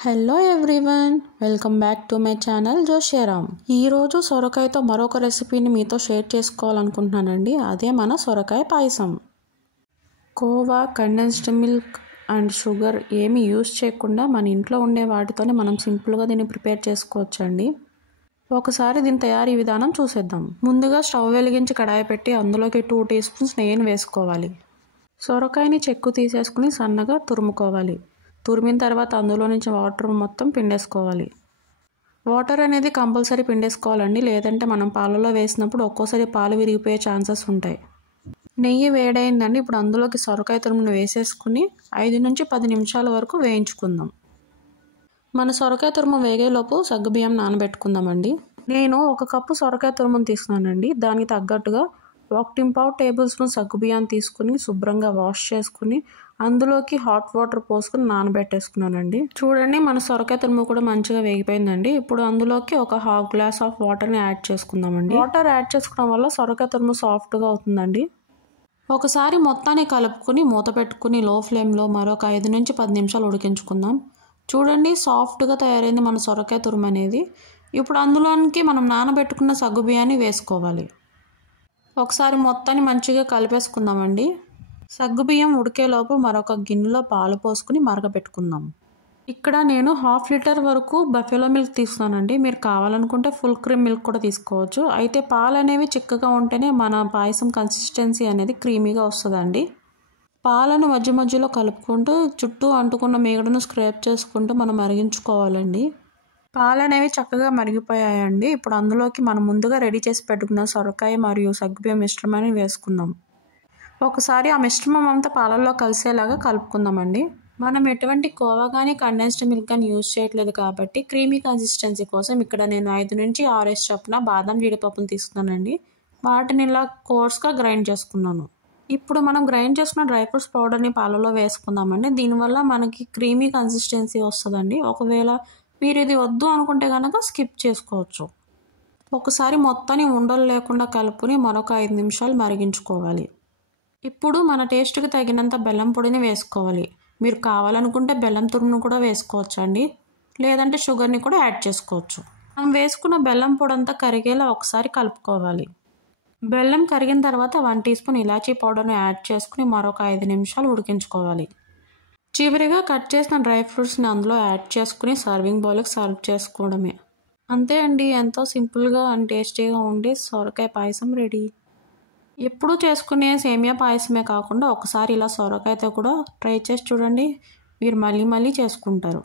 Hello everyone, welcome back to my channel Joshiram. ఈరోజు సొరకాయతో మరొక రెసిపీని మీతో షేర్ చేసుకోవాలనుకుంటున్నానండి. అదే మన సొరకాయ పాయసం. కోవా, కండెన్స్డ్ మిల్క్ అండ్ షుగర్ ఏమి యూస్ చేయకుండా మన ఇంట్లో ఉండే వాటితోనే మనం సింపుల్గా దీన్ని ప్రిపేర్ చేసుకోవచ్చండి. ఒకసారి దీని తయారీ విధానం చూసేద్దాం. ముందుగా స్టవ్ వెలిగించి కడాయి పెట్టి అందులోకి 2 టీ స్పూన్స్ నెయ్యిని వేసుకోవాలి. సొరకాయని చెక్కు తీసేసుకుని సన్నగా తురుముకోవాలి. తురిమిన తర్వాత అందులో నుంచి వాటర్ మొత్తం పిండేసుకోవాలి. వాటర్ అనేది కంపల్సరీ పిండేసుకోవాలండి, లేదంటే మనం పాలలో వేసినప్పుడు ఒక్కోసారి పాలు విరిగిపోయే ఛాన్సెస్ ఉంటాయి. నెయ్యి వేడైందండి. ఇప్పుడు అందులోకి సొరకాయ తురుమును వేసేసుకుని 5 నుంచి 10 నిమిషాల వరకు వేయించుకుందాం. మన సొరకాయ తురుము వేగేలోపు సగ్గుబియ్యం నానబెట్టుకుందామండి. నేను 1 కప్పు సొరకాయ తురుమును తీసుకున్నానండి. దానికి తగ్గట్టుగా 1.5 టేబుల్ స్పూన్ సగ్గుబియ్యాన్ని తీసుకుని శుభ్రంగా వాష్ చేసుకుని అందులోకి హాట్ వాటర్ పోసుకుని నానబెట్టేసుకున్నానండి. చూడండి, మన సొరకాయ తురుము కూడా మంచిగా వేగిపోయిందండి. ఇప్పుడు అందులోకి ఒక 1/2 గ్లాస్ ఆఫ్ వాటర్ని యాడ్ చేసుకుందామండి. వాటర్ యాడ్ చేసుకోవడం వల్ల సొరకాయ తురుము సాఫ్ట్గా అవుతుందండి. ఒకసారి మొత్తాన్ని కలుపుకుని మూత పెట్టుకుని లో ఫ్లేమ్లో మరొక 5 నుంచి 10 నిమిషాలు ఉడికించుకుందాం. చూడండి, సాఫ్ట్గా తయారైంది మన సొరకాయ తురుము అనేది. ఇప్పుడు అందులోనికి మనం నానబెట్టుకున్న సగ్గుబియ్యాన్ని వేసుకోవాలి. ఒకసారి మొత్తాన్ని మంచిగా కలిపేసుకుందామండి. సగ్గుబియ్యం ఉడికేలోపు మరొక గిన్నెలో పాలు పోసుకుని మరగపెట్టుకుందాం. ఇక్కడ నేను 1/2 లీటర్ వరకు బఫెలో మిల్క్ తీసుకున్నానండి. మీరు కావాలనుకుంటే ఫుల్ క్రీమ్ మిల్క్ కూడా తీసుకోవచ్చు. అయితే పాలు అనేవి చిక్కగా ఉంటేనే మన పాయసం కన్సిస్టెన్సీ అనేది క్రీమీగా వస్తుందండి. పాలను మధ్య మధ్యలో కలుపుకుంటూ చుట్టూ అంటుకున్న మీగడను స్క్రాప్ చేసుకుంటూ మనం మరిగించుకోవాలండి. పాలు అనేవి చక్కగా మరిగిపోయాయండి. ఇప్పుడు అందులోకి మనం ముందుగా రెడీ చేసి పెట్టుకున్న సొరకాయ మరియు సగ్గుబియ్యం మిశ్రమాన్ని వేసుకుందాం. ఒకసారి ఆ మిశ్రమం అంతా పాలల్లో కలిసేలాగా కలుపుకుందామండి. మనం ఎటువంటి కోవా కానీ కండెన్స్డ్ మిల్క్ కానీ యూజ్ చేయట్లేదు కాబట్టి క్రీమీ కన్సిస్టెన్సీ కోసం ఇక్కడ నేను 5 నుంచి 6 చొప్పున బాదం జీడిపప్పును తీసుకున్నానండి. వాటిని ఇలా కోర్స్గా గ్రైండ్ చేసుకున్నాను. ఇప్పుడు మనం గ్రైండ్ చేసుకున్న డ్రై ఫ్రూట్స్ పౌడర్ని పాలలో వేసుకుందామండి. దీనివల్ల మనకి క్రీమీ కన్సిస్టెన్సీ వస్తుందండి. ఒకవేళ మీరు ఇది వద్దు అనుకుంటే కనుక స్కిప్ చేసుకోవచ్చు. ఒకసారి మొత్తాన్ని ఉండలు లేకుండా కలుపుకొని మరొక 5 నిమిషాలు మరిగించుకోవాలి. ఇప్పుడు మన టేస్ట్కి తగినంత బెల్లం పొడిని వేసుకోవాలి. మీరు కావాలనుకుంటే బెల్లం తురుమును కూడా వేసుకోవచ్చు అండి, లేదంటే షుగర్ని కూడా యాడ్ చేసుకోవచ్చు. మనం వేసుకున్న బెల్లం పొడి అంతా కరిగేలా ఒకసారి కలుపుకోవాలి. బెల్లం కరిగిన తర్వాత 1 టీ స్పూన్ ఇలాచీ పౌడర్ని యాడ్ చేసుకుని మరొక 5 నిమిషాలు ఉడికించుకోవాలి. చివరిగా కట్ చేసిన డ్రై ఫ్రూట్స్ని అందులో యాడ్ చేసుకుని సర్వింగ్ బౌల్కి సర్వ్ చేసుకోవడమే. అంతే అండి, ఎంతో సింపుల్గా అండ్ టేస్టీగా ఉండే సొరకాయ పాయసం రెడీ. ఎప్పుడూ చేసుకునే సేమియా పాయసమే కాకుండా ఒకసారి ఇలా సొరకాయతో కూడా ట్రై చేసి చూడండి, మీరు మళ్ళీ మళ్ళీ చేసుకుంటారు.